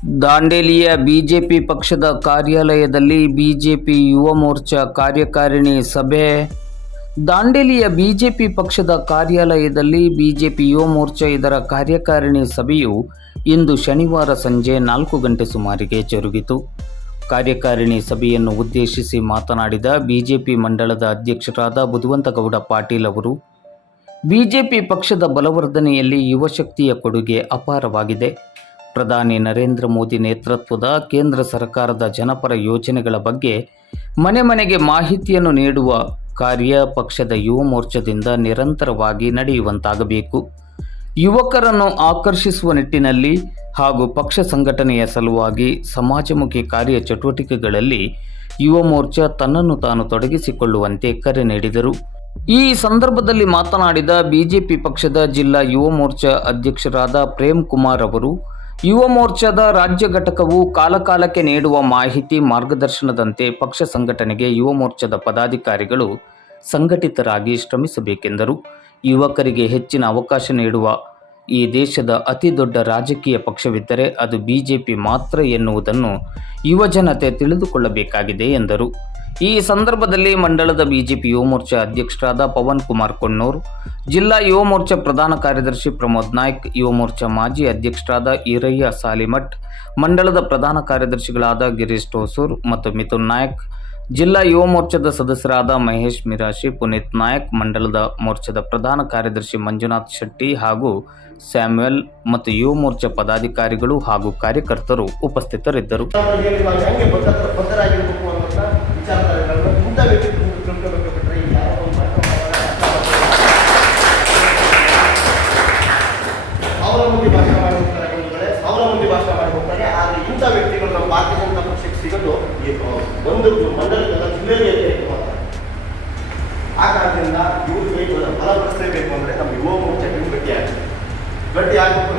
ದಾಂಡೇಲಿಯ BJP ಪಕ್ಷದ ಕಾರ್ಯಾಲಯದಲ್ಲಿ BJP Yuva Morcha ಕಾರ್ಯಕಾರಿಣಿ ಸಭೆ. ದಾಂಡೇಲಿಯ ಬಿಜೆಪಿ ಪಕ್ಷದ ಕಾರ್ಯಾಲಯದಲ್ಲಿ ಬಿಜೆಪಿ ಯುವ ಮೋರ್ಚಾ ಇದರ ಕಾರ್ಯಕಾರಿಣಿ ಸಭೆಯು ಇಂದು ಶನಿವಾರ ಸಂಜೆ ನಾಲ್ಕು ಗಂಟೆ ಸುಮಾರಿಗೆ ಜರುಗಿತು. ಕಾರ್ಯಕಾರಿಣಿ ಸಭೆಯನ್ನು ಉದ್ದೇಶಿಸಿ ಮಾತನಾಡಿದ ಬಿಜೆಪಿ ಮಂಡಳದ ಅಧ್ಯಕ್ಷರಾದ ಬುಧವಂತಗೌಡ ಪಾಟೀಲ್ ಅವರು, ಬಿಜೆಪಿ ಪಕ್ಷದ ಬಲವರ್ಧನೆಯಲ್ಲಿ ಯುವಶಕ್ತಿಯ ಕೊಡುಗೆ ಅಪಾರವಾಗಿದೆ. ಪ್ರಧಾನಿ ನರೇಂದ್ರ ಮೋದಿ ನೇತೃತ್ವದ ಕೇಂದ್ರ ಸರ್ಕಾರದ ಜನಪರ ಯೋಜನೆಗಳ ಬಗ್ಗೆ ಮನೆ ಮನೆಗೆ ಮಾಹಿತಿಯನ್ನು ನೀಡುವ ಕಾರ್ಯ ಪಕ್ಷದ ಯುವ ಮೋರ್ಚಾದಿಂದ ನಿರಂತರವಾಗಿ ನಡೆಯುವಂತಾಗಬೇಕು. ಯುವಕರನ್ನು ಆಕರ್ಷಿಸುವ ನಿಟ್ಟಿನಲ್ಲಿ ಹಾಗೂ ಪಕ್ಷ ಸಂಘಟನೆಯ ಸಲುವಾಗಿ ಸಮಾಜಮುಖಿ ಕಾರ್ಯ ಚಟುವಟಿಕೆಗಳಲ್ಲಿ ಯುವ ಮೋರ್ಚಾ ತನ್ನನ್ನು ತಾನು ತೊಡಗಿಸಿಕೊಳ್ಳುವಂತೆ ಕರೆ ನೀಡಿದರು. ಈ ಸಂದರ್ಭದಲ್ಲಿ ಮಾತನಾಡಿದ ಬಿಜೆಪಿ ಪಕ್ಷದ ಜಿಲ್ಲಾ ಯುವ ಮೋರ್ಚಾ ಅಧ್ಯಕ್ಷರಾದ ಪ್ರೇಮ್ ಕುಮಾರ್ ಅವರು ಯುವ ಮೋರ್ಚಾದ ರಾಜ್ಯ ಘಟಕವು ಕಾಲಕಾಲಕ್ಕೆ ನೀಡುವ ಮಾಹಿತಿ ಮಾರ್ಗದರ್ಶನದಂತೆ ಪಕ್ಷ ಸಂಘಟನೆಗೆ ಯುವ ಮೋರ್ಚಾದ ಪದಾಧಿಕಾರಿಗಳು ಸಂಘಟಿತರಾಗಿ ಶ್ರಮಿಸಬೇಕೆಂದರು. ಯುವಕರಿಗೆ ಹೆಚ್ಚಿನ ಅವಕಾಶ ನೀಡುವ ಈ ದೇಶದ ಅತಿ ದೊಡ್ಡ ರಾಜಕೀಯ ಪಕ್ಷವಿದ್ದರೆ ಅದು ಬಿಜೆಪಿ ಮಾತ್ರ ಎನ್ನುವುದನ್ನು ಯುವಜನತೆ ತಿಳಿದುಕೊಳ್ಳಬೇಕಾಗಿದೆ ಎಂದರು. ಈ ಸಂದರ್ಭದಲ್ಲಿ ಮಂಡಳದ ಬಿಜೆಪಿ ಯುವ ಮೋರ್ಚಾ ಅಧ್ಯಕ್ಷರಾದ ಪವನ್ ಕುಮಾರ್ ಕೊಣ್ಣೂರ್, ಜಿಲ್ಲಾ ಯುವ ಮೋರ್ಚಾ ಪ್ರಧಾನ ಕಾರ್ಯದರ್ಶಿ ಪ್ರಮೋದ್ ನಾಯ್ಕ್, ಯುವ ಮೋರ್ಚಾ ಮಾಜಿ ಅಧ್ಯಕ್ಷರಾದ ಈರಯ್ಯ ಸಾಲಿಮಠ್ ಮಂಡಳದ ಪ್ರಧಾನ ಕಾರ್ಯದರ್ಶಿಗಳಾದ ಗಿರೀಶ್ ಟೋಸೂರ್ ಮತ್ತು ಮಿಥುನ್ ನಾಯ್ಕ್ ಜಿಲ್ಲಾ ಯುವ ಮೋರ್ಚಾದ ಸದಸ್ಯರಾದ ಮಹೇಶ್ ಮಿರಾಶಿ, ಪುನೀತ್ ನಾಯಕ್, ಮಂಡಲದ ಮೋರ್ಚಾದ ಪ್ರಧಾನ ಕಾರ್ಯದರ್ಶಿ ಮಂಜುನಾಥ್ ಶೆಟ್ಟಿ ಹಾಗೂ ಸ್ಯಾಮ್ಯುಯಲ್ ಮತ್ತು ಯುವ ಮೋರ್ಚಾ ಪದಾಧಿಕಾರಿಗಳು ಹಾಗೂ ಕಾರ್ಯಕರ್ತರು ಉಪಸ್ಥಿತರಿದ್ದರು. ಒಂದು ಮಂಡಲದ ಜಿಲ್ಲೆಯಲ್ಲಿ ಆ ಕಾರಣದಿಂದ ಇವರು ಬಲಪಡಿಸಲೇಬೇಕು ಅಂದ್ರೆ ನಮ್ಮ ಯುವ ಮೋರ್ಚಾಗೆ ಗಟ್ಟಿಯಾಗಬೇಕು ಗಟ್ಟಿಯಾಗಬೇಕು